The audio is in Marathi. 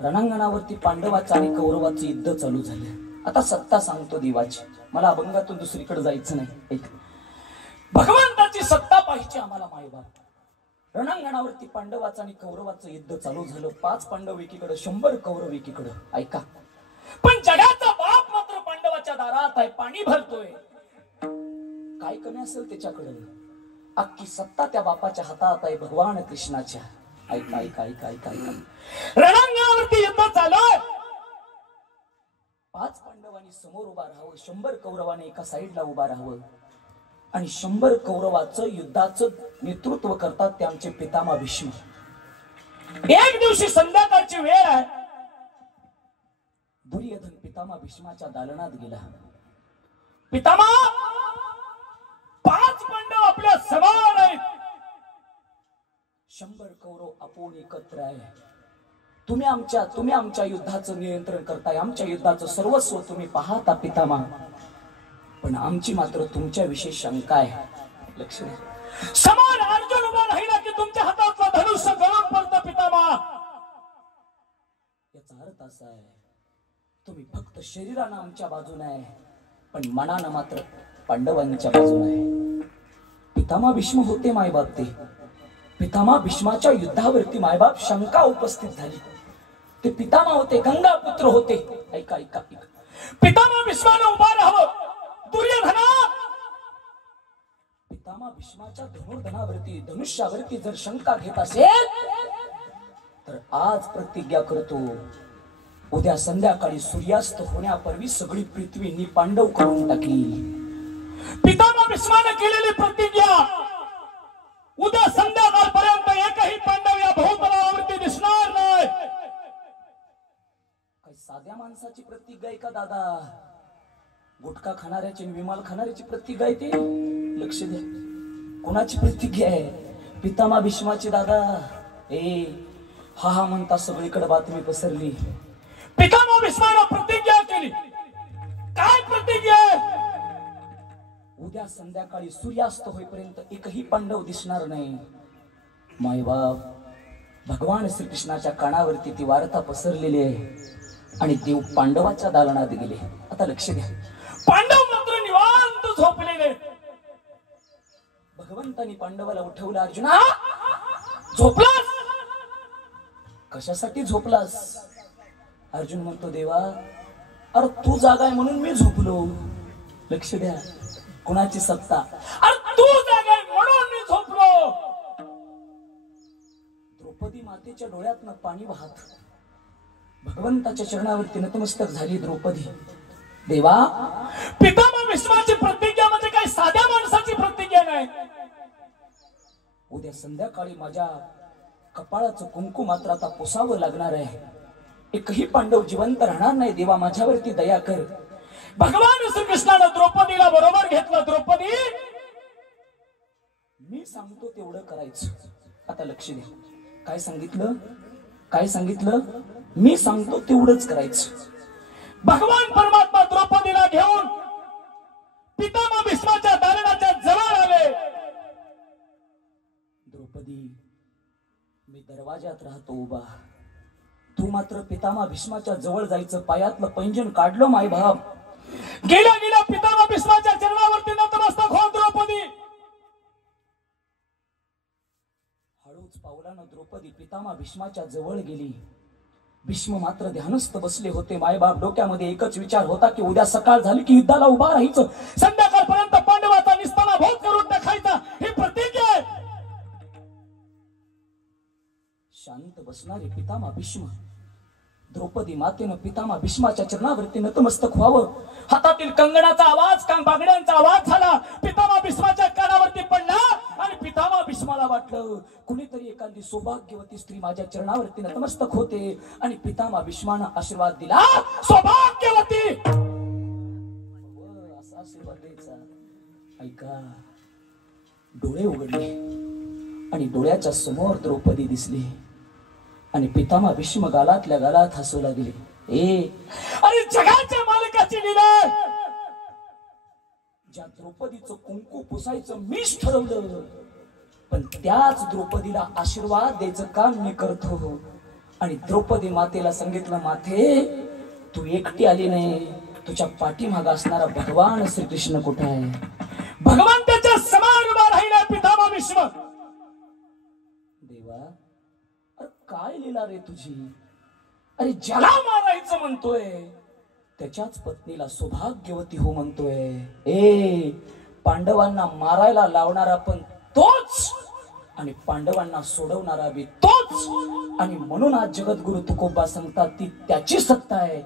रणांगणावरती पांडवाचं आणि कौरवाचं युद्ध चालू झालं। आता सत्ता सांगतो देवाची, मला अभंगातून दुसरीकडे जायचं नाही। भगवंताची सत्ता पाहिजे आम्हाला मायबाप। रणांगणावरती पांडवाचं आणि कौरवाचं युद्ध चालू झालं। 5 पांडव एकीकडे, 100 कौरव एकीकडे। ऐका, पण जगाचा बाप मात्र पांडवाच्या दारात आहे, पाणी भरतोय। काय कमी असेल त्याच्याकडे? अख्खी सत्ता त्या बापाच्या हातात आहे, भगवान कृष्णाच्या। ऐका ऐका ऐका ऐका ऐका, रणांगणावरती युद्ध चालू। 5 पांडवांनी समोर उभा राहावं, 100 कौरवाने एका साईडला उभा राहावं। आणि 100 कौरवाचं युद्धाचं नेतृत्व करतात ते आमचे पितामह भीष्म। एक दिवशी संध्याकाळची वेळ आहे, दुर्योधन पितामह भीष्माच्या दालनात गेला। पितामह, 5 पांडव आपल्या समोर आहेत, 100 कौरव आपण एकत्र आहे। तुम्ही आमच्या युद्धाचं नियंत्रण करताय, आमच्या युद्धाचं सर्वस्व तुम्ही पाहता पितामह, पण आमची मात्र तुमच्याविषयी शंका आहे। लक्ष द्या, समान अर्जुन उभा राहिला की तुमच्या हातातलं धनुष्य गळून पडतं पितामह। याचा अर्थ असा आहे, तुम्ही फक्त शरीरानं आमच्या बाजूने आहे, पण मनानं मात्र पांडवांच्या बाजूने आहे। पितामह भीष्म होते मायबाप ते। पितामह भीष्माच्या युद्धावरती मायबाप शंका उपस्थित झाली। ते पितामह होते, गंगा पुत्र होते। ऐका ऐका ऐका, पितामह भीष्मानं उभा राहावं। दुर्योधना, पितामह भीष्माच्या धनुर्धनावरती, धनुष्यावरती जर शंका घेत असेल तर आज प्रतिज्ञा करतो, उद्या संध्याकाळी सूर्यास्त होण्यापूर्वी सगळी पृथ्वी पांडव करून टाकली। पितामह भीष्माने केलेली प्रतिज्ञा, उद्या संध्याकाळपर्यंत एकही पांडव या भूतलावरती दिसणार नाही। काही साध्या माणसाची प्रतिज्ञा आहे का दादा? गुटखा खाणाऱ्याची, विमाल खाणाऱ्याची प्रतिज्ञा आहे ती? लक्ष द्या, कोणाची प्रतिज्ञा आहे? पितामह भीष्माची दादा। हा हा म्हणता सगळीकडे बातमी पसरली। पितामह भीष्माने प्रतिज्ञा केली। काय प्रतिज्ञा? उद्या संध्याकाळी सूर्यास्त होईपर्यंत एकही पांडव दिसणार नाही। मायबाप, भगवान श्रीकृष्णाच्या कानावरती ती वार्ता पसरलेली आहे आणि देव पांडवाच्या दालनात गेले। आता लक्ष द्या, पांडव मात्र निवांत झोपलेले। भगवंतानी पांडवाला उठवलं, अर्जुना झोपलास? कशासाठी झोपलास? अर्जुन म्हणतो, देवा अरे तू जागा आहे म्हणून मी झोपलो। लक्ष द्या, कुणाची सत्ता? अरे तू जागा आहे म्हणून मी झोपलो। द्रौपदी मातेच्या डोळ्यातनं पाणी वाहत भगवंताच्या चरणावरती नतमस्तक झाली द्रौपदी। देवा, पितामह भीष्माची प्रतिज्ञा म्हणजे काही साध्या माणसाची प्रतिज्ञा नाही। उद्या संध्याकाळी माझ्या कपाळाचं कुंकू मात्र आता पुसावं लागणार आहे। एकही पांडव जिवंत राहणार नाही। देवा, माझ्यावरती दया कर। भगवान श्रीकृष्णाने द्रौपदीला बरोबर घेतलं। द्रौपदी, मी सांगतो तेवढं करायचं। आता लक्ष द्या, काय सांगितलं? काय सांगितलं? मी सांगतो तेवढंच करायचं। भगवान परमात्मा द्रौपदीला घेऊन पितामह भीष्माच्या दालनाच्या जवळ आले। द्रौपदी, मी दरवाजात राहतो उभा, तू मात्र पितामह भीष्माच्या जवळ जायचं। पायातलं पैंजण काढलं मायबाप। गेल्या गेल्या पितामह भीष्माच्या चरणावरती नतमस्तक हो द्रौपदी। हळूच पावलानं द्रौपदी पितामह भीष्माच्या जवळ गेली। भीष्म मात्र ध्यानस्थ बसले होते। मायबाप, डोक्यामध्ये एकच विचार होता की उद्या सकाळ झाली की युद्धाला उभा राहायचं, संध्याकाळपर्यंत पांडवाचा निस्ताना भोग करून टाकायचा, ही प्रतिज्ञा आहे। शांत बसणारे पितामह भीष्म, द्रौपदी मातेनं पितामह भीष्माच्या चरणावरती नतमस्तक व्हावं। हातातील कंगणाचा आवाज, बांगड्यांचा आवाज झाला, पितामह भीष्माच्या कानावरती पडला आणि पितामह भीष्माला वाटलं कुणीतरी एखादी सौभाग्यवती स्त्री माझ्या चरणावरती नतमस्तक होते आणि पितामह भीष्मानं आशीर्वाद दिला, सौभाग्यवती असा आशीर्वाद द्यायचा। ऐका, डोळे उघडले आणि डोळ्याच्या समोर द्रौपदी दिसली आणि पितामह भीष्म गालातल्या गालात हसू लागले। अरे जगाच्या मालकाची लीला, ज्या द्रौपदीचं कुंकू पुसायचं मीच ठरवलं, पण त्याच द्रौपदीला आशीर्वाद द्यायचं काम मी करतो। आणि द्रौपदी मातेला सांगितलं, माते तू एकटी आली नाही, तुझ्या पाठीमागे असणारा भगवान श्रीकृष्ण कुठे आहे? भगवान त्याच्या समान उभा राहिला पितामह भीष्म. देवा अरे काय लीला रे तुझी? अरे ज्याला मारायचं म्हणतोय त्याच्याच पत्नीला सौभाग्यवती हो म्हणतोय. ए पांडवांना मारायला लावणारा पण तोच आणि पांडवांना सोडवणारा बी तोच. आणि म्हणून आज जगद्गुरु तुकोबा सांगतात ती त्याची सत्ता आहे